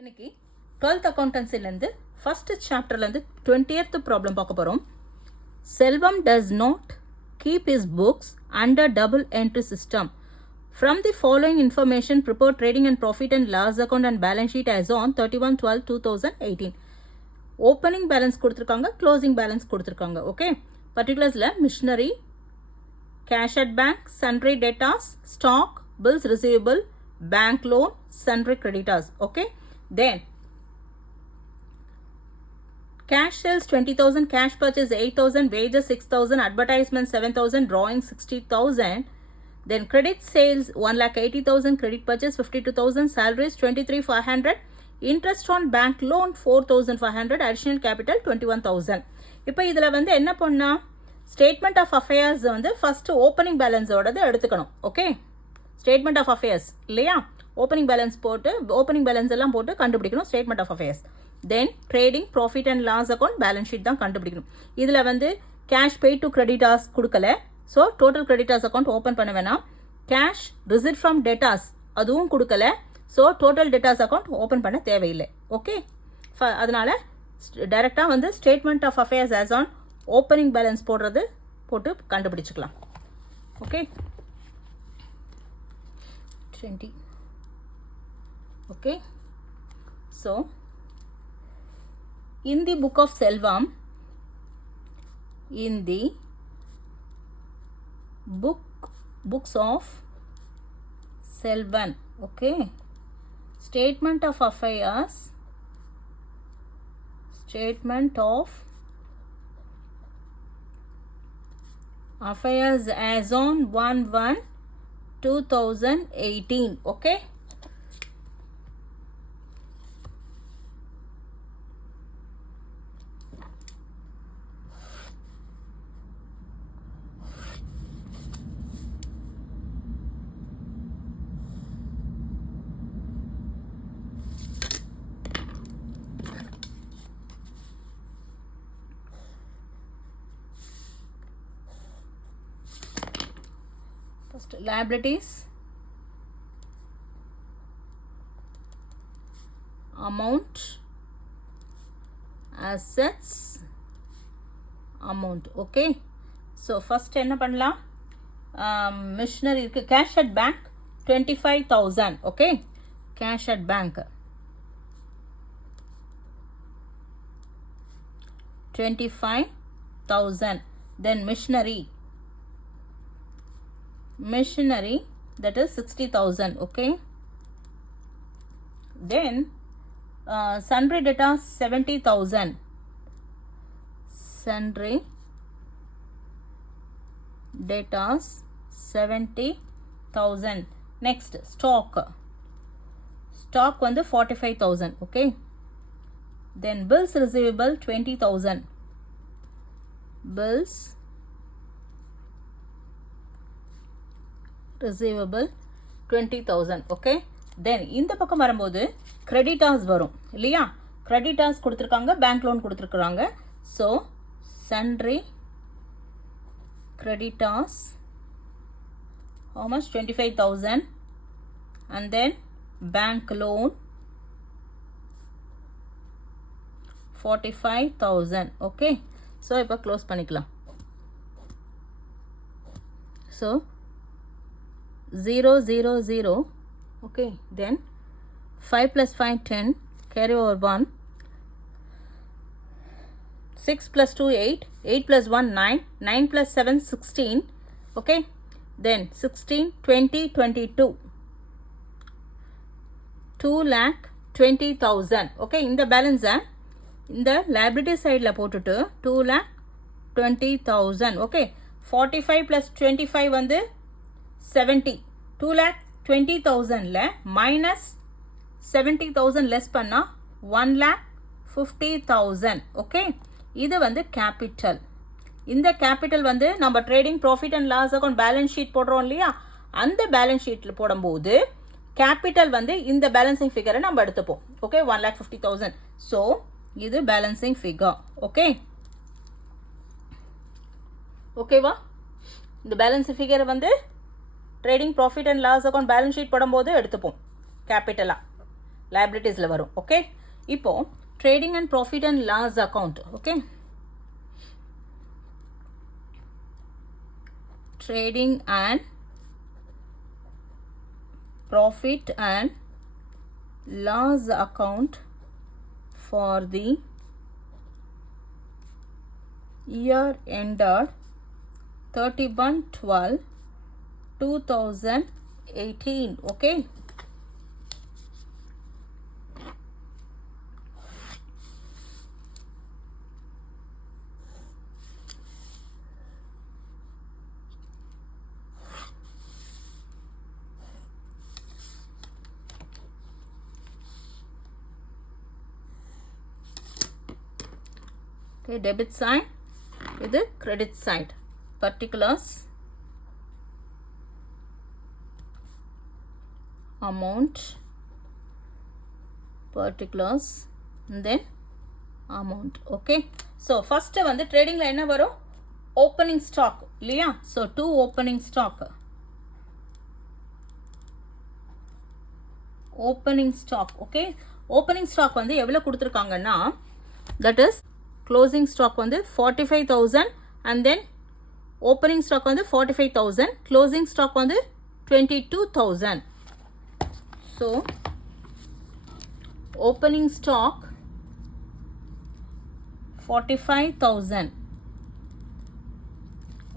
இன்னைக்கு 12th accountancyலேருந்து ஃபர்ஸ்ட் சாப்டர்லேருந்து 20th ப்ராப்ளம் பார்க்க போகிறோம். Selvam does not keep his books under double entry system. From the following information, prepare trading and profit and loss account and balance sheet as on 31/12/2018. Opening balance கொடுத்துருக்காங்க, closing balance கொடுத்துருக்காங்க. Okay, பர்டிகுலர்ஸில் machinery, cash at bank, sundry debtors, stock, bills receivable, bank loan, sundry creditors. Okay, then cash sales 20,000, cash purchase 8,000, wages 6,000, advertisement 7,000, drawing 60,000. Then credit sales 1,80,000, credit purchase 52,000, salaries 23,500, interest on bank loan 4,500, additional capital 21,000. இப்போ இதில் வந்து என்ன பண்ணா statement of affairs வந்து first opening பேலன்ஸோடது எடுத்துக்கணும். Okay, statement of affairs இல்லையா, opening balance போட்டு ஓப்பனிங் பேலன்ஸ் எல்லாம் போட்டு கண்டுபிடிக்கணும் statement of affairs. Then trading, profit and loss account, balance sheet தான் கண்டுபிடிக்கணும். இதில் வந்து கேஷ் பே டு கிரெடிட்டார்ஸ் கொடுக்கல, so total creditors account open பண்ண வேணாம். கேஷ் ரிசிட் ஃப்ரம் டெட்டார்ஸ் அதுவும் கொடுக்கல, so total debtors account open பண்ண தேவையில்லை. ஓகே, அதனால டைரெக்டாக வந்து statement of affairs as on opening balance போடுறது போட்டு கண்டுபிடிச்சிக்கலாம். Okay, 20. Okay, so in the book of Selvam, in the books of Selvan, okay, statement of affairs as on 1/1/2018. okay, first liabilities, amount, assets, amount. okay, so first என்ன பண்ணலாம், மிஷினரி இருக்கு, cash at bank 25,000. okay, cash at bank 25,000. then machinery that is 60,000. okay, then sundry debtors 70,000, sundry debtors 70,000. next stock வந்து 45,000. okay, then bills receivable 20,000, bills receivable 20,000. okay, then இந்த பக்கம் வரும்போது creditors வரும் இல்லையா, creditors கொடுத்துருக்காங்க, பேங்க் லோன் கொடுத்துருக்காங்க, so sundry creditors how much, 25,000, and then bank loan 45,000. okay, so இப்போ க்ளோஸ் பண்ணிக்கலாம். ஸோ 0 0 0. okay, then 5 plus 5 10, carry over 1, 6 plus 2 8, 8 plus 1 9, 9 plus 7 16. okay, then 16 20 22, 2,20,000. okay, இந்த பேலன்ஸை இந்த liability சைடில் போட்டுட்டு 2,20,000. okay, 45 plus 25 வந்து 70, 2,20,000ல minus 70,000 லெஸ் பண்ணா 1,50,000. okay, இது வந்து கேபிட்டல். இந்த கேபிட்டல் வந்து நம்ம trading, profit and loss account, balance sheet போடுறோம் இல்லையா, அந்த பேலன்ஸ் ஷீட்டில் போடும்போது கேபிட்டல் வந்து இந்த பேலன்சிங் ஃபிகரை நம்ம எடுத்துப்போம். ஓகே, 1,50,000. ஸோ இது பேலன்சிங் ஃபிகர். ஓகே, ஓகேவா, இந்த பேலன்சிங் ஃபிகரை வந்து trading profit and loss account balance sheet போடும்போது எடுத்துப்போம் கேபிட்டலாக. liabilitiesல வரும். ஓகே, இப்போ trading and profit and loss account. Okay, trading and profit and loss account for the year ended 31/12/2018. okay, debit side, இது credit side. Particulars, amount, particulars, and then amount. okay, so first வந்து tradingல என்ன வரும்? opening stock இல்லையா? so 2 opening stock, okay, opening stock வந்து எவ்வளவு கொடுத்திருக்காங்கன்னா, that is closing stock வந்து 45,000 and then opening stock வந்து 45,000, closing stock வந்து 22,000. so opening stock 45,000.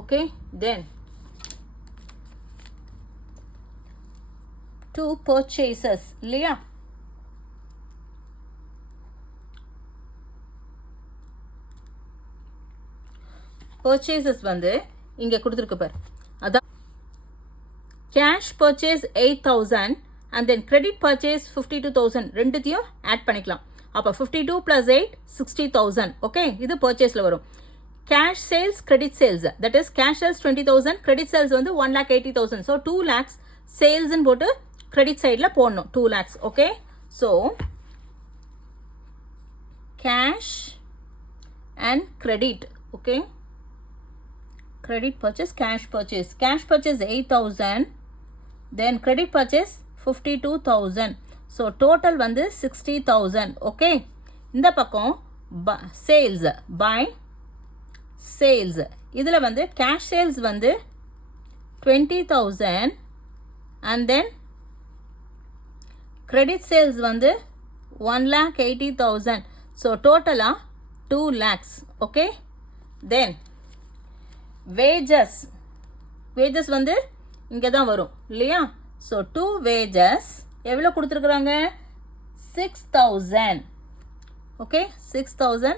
okay, then 2 purchases இல்லையா? purchases வந்து இங்க கொடுத்திருக்கு பார். அதான் cash purchase 8,000 and then credit purchase 52,000 ரெண்டுத்தையும் ஆட் பண்ணிக்கலாம். அப்ப 52 plus 8 60,000. okay, இது purchaseல வரும். cash sales, credit sales, that is cash sales 20,000, credit sales வந்து 1,80,000. so 2 lakhs sales ன்னு போட்டு credit sideல போடணும் 2 lakhs. okay, so cash and credit. okay, credit purchase, cash purchase 8,000, then credit purchase 52,000. so total வந்து 60,000. okay, இந்த பக்கம் sales, buy sales, இதுல வந்து cash sales வந்து 20,000 and then credit sales வந்து 1,80,000. so total 2 lakhs. okay, then wages வந்து இங்க தான் வரும் இல்லையா? so 2 wages எவ்வளவு கொடுத்திருக்காங்க? 6,000. okay, 6,000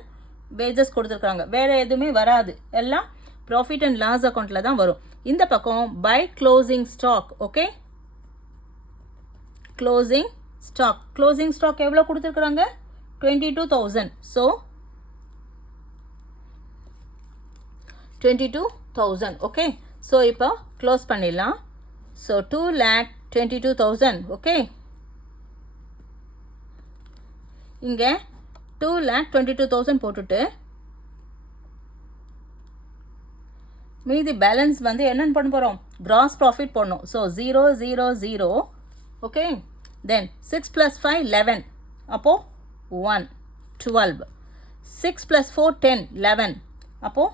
wages கொடுத்திருக்காங்க. வேற எதுவுமே வராது, எல்லாம் profit and loss accountல தான் வரும். இந்த பக்கம் by closing stock. okay, closing stock எவ்வளவு கொடுத்திருக்காங்க? 22,000. so 22,000. okay, so இப்போ க்ளோஸ் பண்ணிடலாம். so 2,22,000. okay, இங்க 2,22,000 போட்டுட்டு மீதி பேலன்ஸ் வந்து என்னன்னு பண்ண போறோம்? gross profit போடணும். so 0 0 0. okay, then 6 plus 5 11, அப்போ 1 12, 6 plus 4 10 11, அப்போ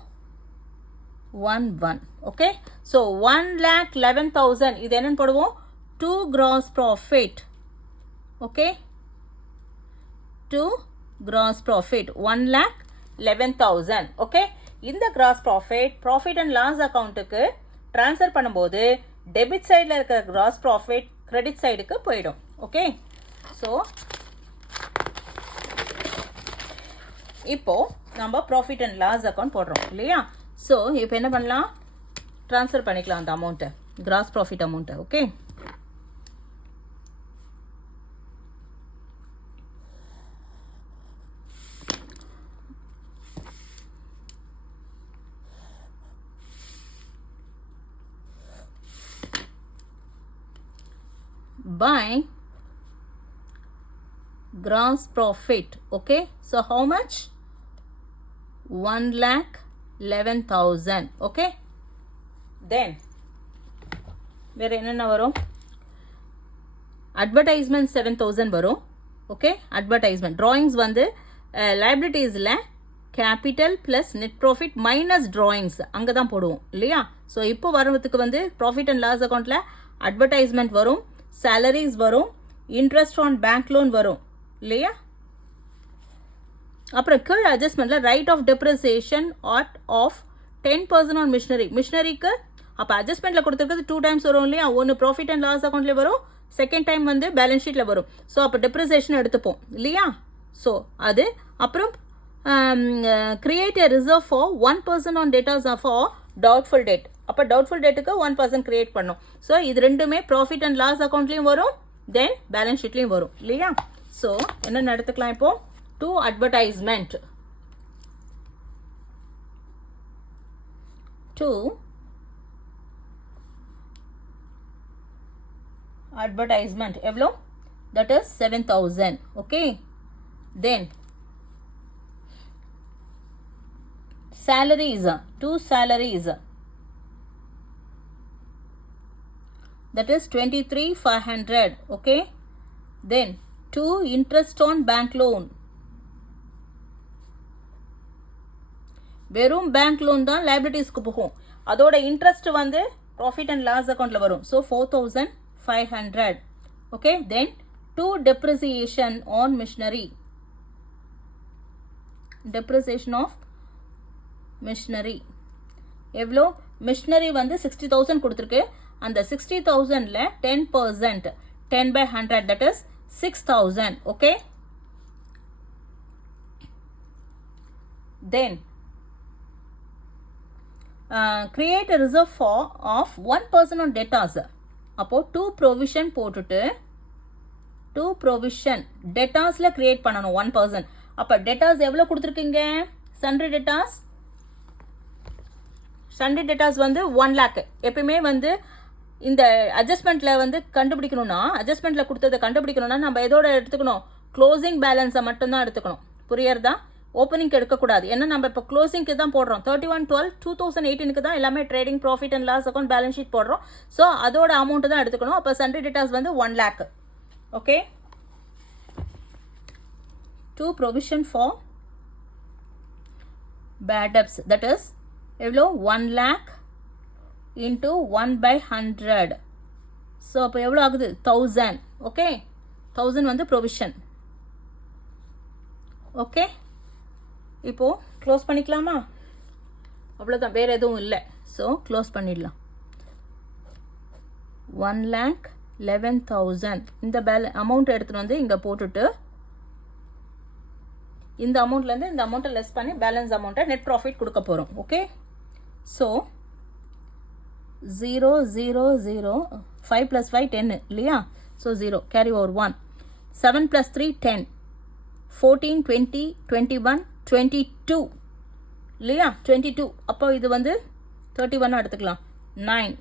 1 1. okay, so 1,11,000 இது என்னன்னு போடுவோம்? 2 gross profit. okay, 2 gross profit 1,11,000. okay, இந்த gross profit and loss accountக்கு ட்ரான்ஸ்ஃபர் பண்ணும்போது டெபிட் சைடில் இருக்கிற gross profit credit சைடுக்கு போயிடும். okay, so இப்போ நம்ம profit and loss account போடுறோம் இல்லையா? so இப்போ என்ன பண்ணலாம்? ட்ரான்ஸ்ஃபர் பண்ணிக்கலாம் அந்த அமௌண்ட்டை, gross profit அமௌண்ட்டை. okay, by gross profit. okay, so how much? 1,11,000. okay, then வேற என்னென்ன வரும்? advertisement 7,000 வரும், ஓகே அட்வர்டைஸ்மெண்ட் drawings வந்து liabilitiesல capital plus net profit minus drawings அங்கே தான் போடுவோம் இல்லையா ஸோ இப்போ வரதுக்கு வந்து ப்ராஃபிட் அண்ட் லாஸ் அக்கௌண்ட்டில் அட்வர்டைஸ்மெண்ட் வரும் சேலரிஸ் வரும் இன்ட்ரெஸ்ட் ஆன் பேங்க் லோன் வரும் இல்லையா அப்புறம் கீழ் அட்ஜஸ்ட்மெண்ட்டில் write off depreciation of 10% on மிஷினரிக்கு அப்போ அட்ஜஸ்ட்மெண்ட்டில் கொடுத்துருக்கிறது 2 times வரும் இல்லையா ஒன்று ப்ராஃபிட் அண்ட் லாஸ் அக்கௌண்ட்லேயே வரும் செகண்ட் டைம் வந்து பேலன்ஸ் ஷீட்டில் வரும் ஸோ அப்போ டெப்ரிசியேஷன் எடுத்துப்போம் இல்லையா ஸோ அது அப்புறம் கிரியேட் எ reserve for 1% on datas for doubtful date அப்போ டவுட்ஃபுல் டேட்டுக்கு 1% கிரியேட் பண்ணும் ஸோ இது ரெண்டுமே ப்ராஃபிட் அண்ட் லாஸ் அக்கௌண்ட்லேயும் வரும் தென் பேலன்ஸ் ஷீட்லேயும் வரும் இல்லையா ஸோ என்ன எடுத்துக்கலாம் இப்போ டு அட்வர்டைஸ்மெண்ட் டு advertisement எவ்வளோ that is 7,000 okay then salaries two salaries that is 23,500 okay then two interest on bank loan வெறும் பேங்க் லோன் தான் liabilitiesக்கு போகும் அதோட இன்ட்ரெஸ்ட் வந்து ப்ராஃபிட் அண்ட் லாஸ் அக்கௌண்ட்ல வரும் ஸோ 4,500 okay then to depreciation on machinery depreciation of machinery எவ்வளோ மிஷினரி வந்து 60,000 கொடுத்துருக்கு அந்த 60,000ல 10% 10 by 100 that is 6,000 okay then create a reserve for of 1% on debtors அப்போ 2 provision போட்டுட்டு 2 provision debtorsல create பண்ணணும் 1% அப்போ debtors எவ்வளோ கொடுத்துருக்கீங்க sundry debtors வந்து 1 lakh எப்பயுமே வந்து இந்த அட்ஜஸ்ட்மெண்ட்டில் வந்து கண்டுபிடிக்கணும்னா அட்ஜஸ்ட்மெண்ட்டில் கொடுத்ததை கண்டுபிடிக்கணும்னா நம்ம எதோட எடுத்துக்கணும் க்ளோசிங் பேலன்ஸை மட்டும்தான் எடுத்துக்கணும் புரியறதா ஓப்பனிங்க்கு எடுக்கக்கூடாது ஏன்னா நம்ம இப்போ க்ளோசிங்க்கு தான் போடுறோம் 31/12/2018க்கு தான் எல்லாமே trading profit and loss account balance sheet போடுறோம் ஸோ அதோட அமௌண்ட்டு தான் எடுத்துக்கணும் அப்போ சண்டே டேட்டாஸ் வந்து 1 lakh okay to provision for bad debts that is எவ்வளோ 1 lakh இன்ட்டு 1/100 ஸோ அப்போ எவ்வளோ ஆகுது 1000 ஓகே 1000 வந்து ப்ரொவிஷன் ஓகே இப்போது க்ளோஸ் பண்ணிக்கலாமா அவ்வளோதான் வேறு எதுவும் இல்லை ஸோ க்ளோஸ் பண்ணிடலாம் 1,11,000 இந்த அமௌண்ட் எடுத்துகிட்டு வந்து இங்கே போட்டுட்டு இந்த அமௌண்ட்லேருந்து இந்த அமௌண்ட்டை லெஸ் பண்ணி பேலன்ஸ் அமௌண்ட்டை நெட் ப்ராஃபிட் கொடுக்க போகிறோம் ஓகே ஸோ 0 0 0 5 + 5 10 இல்லையா ஸோ 0 கேரி ஓவர் 1 7 + 3 10 14 20 21 22 இல்லையா 22 அப்போ இது வந்து 31 எடுத்துக்கலாம் 9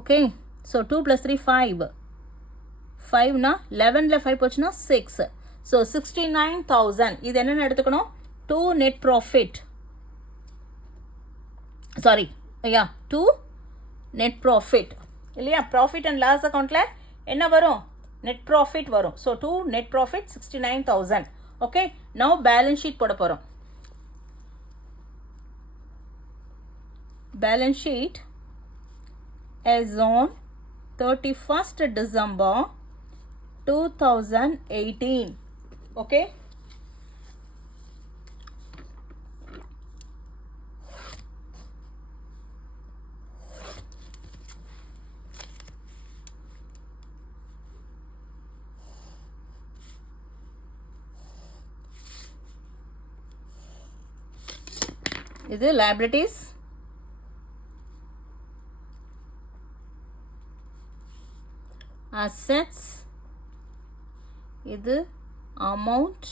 ஓகே ஸோ 2 + 3 5 5னா 11ல் 5 போச்சுன்னா 6 ஸோ 69,000 இது என்னென்னு எடுத்துக்கணும் 2 நெட் ப்ராஃபிட் சாரி ஐயா 2 நெட் ப்ராஃபிட் இல்லையா ப்ராஃபிட் அண்ட் லாஸ் அக்கௌண்ட்டில் என்ன வரும் நெட் ப்ராஃபிட் வரும் ஸோ 2 net profit 69,000 okay now balance sheet போட போகிறோம் balance sheet as on 31st December 2018 okay இது liabilities assets இது amount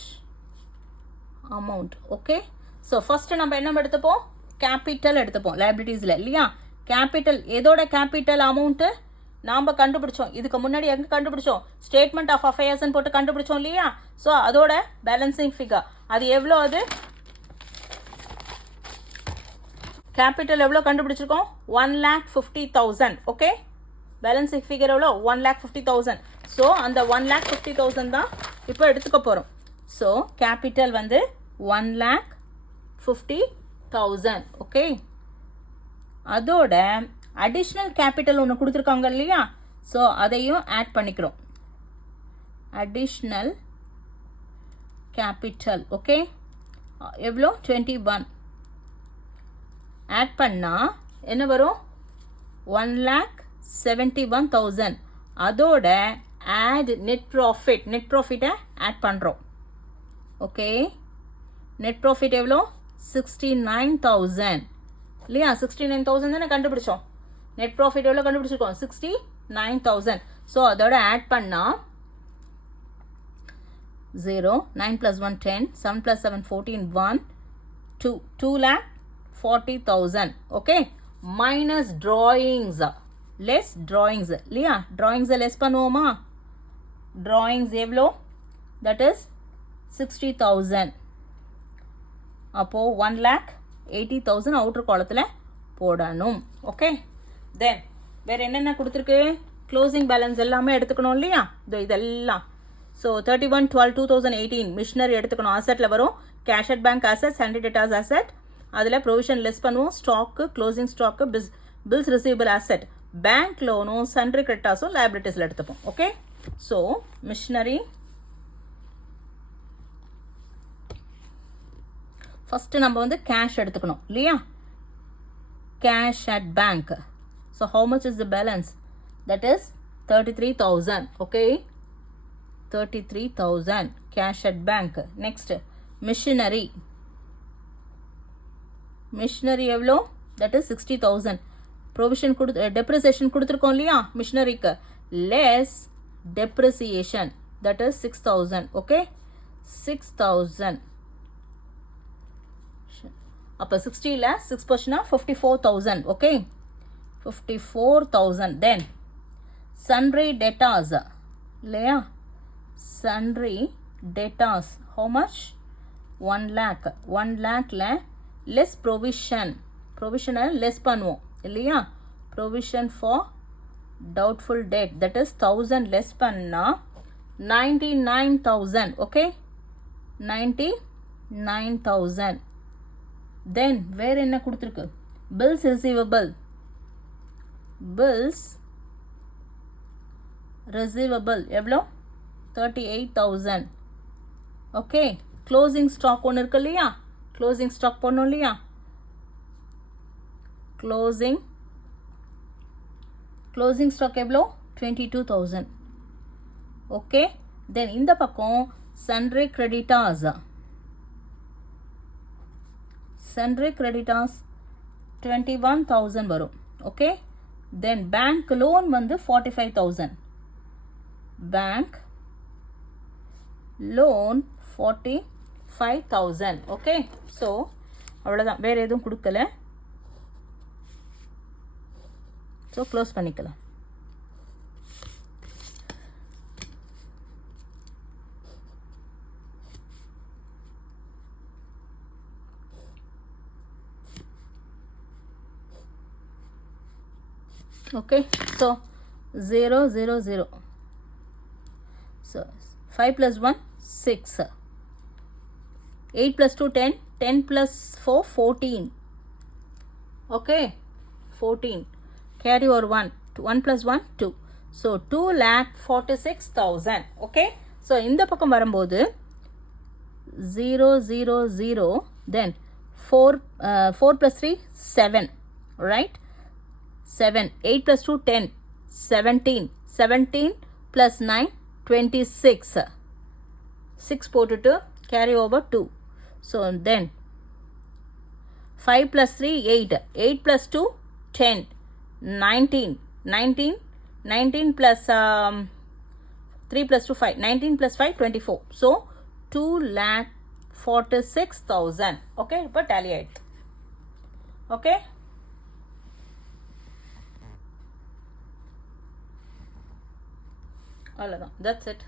okay so first நம்ம என்ன எடுத்துப்போம் capital எடுத்துப்போம் liabilitiesல இல்லையா capital எதோட capital amount நாம கண்டுபிடிச்சோம் இதுக்கு முன்னாடி எங்க கண்டுபிடிச்சோம் statement of affairs ன்னு போட்டு கண்டுபிடிச்சோம் இல்லையா so அதோட balancing figure அது எவ்வளவு அது capital எவ்வளோ கண்டுபிடிச்சிருக்கோம் 1,50,000 ஓகே பேலன்சிங் ஃபிகர் எவ்வளோ 1,50,000 ஸோ அந்த 1,50,000 தான் இப்போ எடுத்துக்க போகிறோம். ஸோ கேபிட்டல் வந்து 1,50,000. ஓகே, அதோட அடிஷ்னல் கேபிட்டல் ஒன்று கொடுத்துருக்காங்க இல்லையா, ஸோ அதையும் ஆட் பண்ணிக்கிறோம். அடிஷ்னல் கேபிட்டல் ஓகே எவ்வளோ 21 ஆட் பண்ணால் என்ன வரும் 1,71,000. அதோட ஆட் நெட் ப்ராஃபிட்டை ஆட் பண்ணுறோம். ஓகே, நெட் ப்ராஃபிட் எவ்வளோ 69,000 இல்லையா, 69,000 தானே கண்டுபிடிச்சோம். நெட் ப்ராஃபிட் எவ்வளோ கண்டுபிடிச்சிருக்கோம் 69,000. ஸோ அதோட ஆட் பண்ணால் 0, 9 plus 1 10, 7 plus 7 14, 1 2, 2,40,000. okay, minus drawings, less drawings இல்லையா, drawings less பண்ணுவோமா, drawings எவ்வளோ, that is 60,000. அப்போ 1,80,000 அவுட்டர் காலத்தில் போடணும். ஓகே, தென் வேறு என்னென்ன கொடுத்துருக்கு, க்ளோசிங் பேலன்ஸ் எல்லாமே எடுத்துக்கணும் இல்லையா, இதெல்லாம். ஸோ 31/12/2018 மிஷினரி எடுத்துக்கணும். அசெட்டில் வரும் cash at bank asset, sundry debtors asset, அதில் ப்ரொவிஷன் லெஸ் பண்ணுவோம். Stock, closing stock, bills receivable asset, bank லோனும் சண்டே கிரெடிட்டாஸும் லைபிலிட்டிஸில் எடுத்துப்போம். ஓகே, ஸோ மிஷினரி ஃபஸ்ட்டு நம்ம வந்து கேஷ் எடுத்துக்கணும் இல்லையா, cash at bank. So how much is the balance, that is 33,000. ஓகே, 33,000 cash at bank. next machinery எவ்வளோ, that is 60,000. provision depreciation கொடுத்துருக்கோம் இல்லையா மிஷினரிக்கு, less depreciation, that is 6,000. okay, 6,000. அப்போ 60ல 6% 54,000. okay, 54,000. then sundry debtors இல்லையா, sundry debtors how much, 1 lakh. 1 lakhல less provision less பண்ணுவோம் இல்லையா, provision for doubtful debt, that is 1,000 less பண்ணா 99,000. okay, 99,000. then வேறு என்ன கொடுத்துருக்கு, bills receivable எவ்வளோ 38,000. ஓகே, க்ளோசிங் ஸ்டாக் ஒன்று இருக்கு இல்லையா, க்ளோசிங் ஸ்டாக் போடணும் இல்லையா, க்ளோசிங் ஸ்டாக் எவ்வளோ 22,000. ஓகே, தென் இந்த பக்கம் சண்டே கிரெடிட்டாஸ் 21,000 வரும். ஓகே, தென் பேங்க் லோன் வந்து 45,000. Bank loan 45,000. ஓகே, ஸோ அவ்வளோதான், வேறு எதுவும் கொடுக்கல. ஸோ க்ளோஸ் பண்ணிக்கலாம். okay, so 0 0 0. so 5 plus 1 6, 8 plus 2 10, 10 plus 4 14. okay, 14. carry over 1, 1 plus 1 2. so 2,46,000. okay, so இந்த பக்கம் வரும்போது 0 0 0, then 4 plus 3 7, right, 7, 8 plus 2 10, 17, 17 plus 9 26, 6 போட்டுட்டு carry over 2. so then 5 plus 3 8, 8 plus 2 10, 19, 19 plus 3 plus 2 5, 19 plus 5 24. so 2,46,000. okay, இப்போ tally ஆயிடுது. okay, அவ்வளோதான், that's it.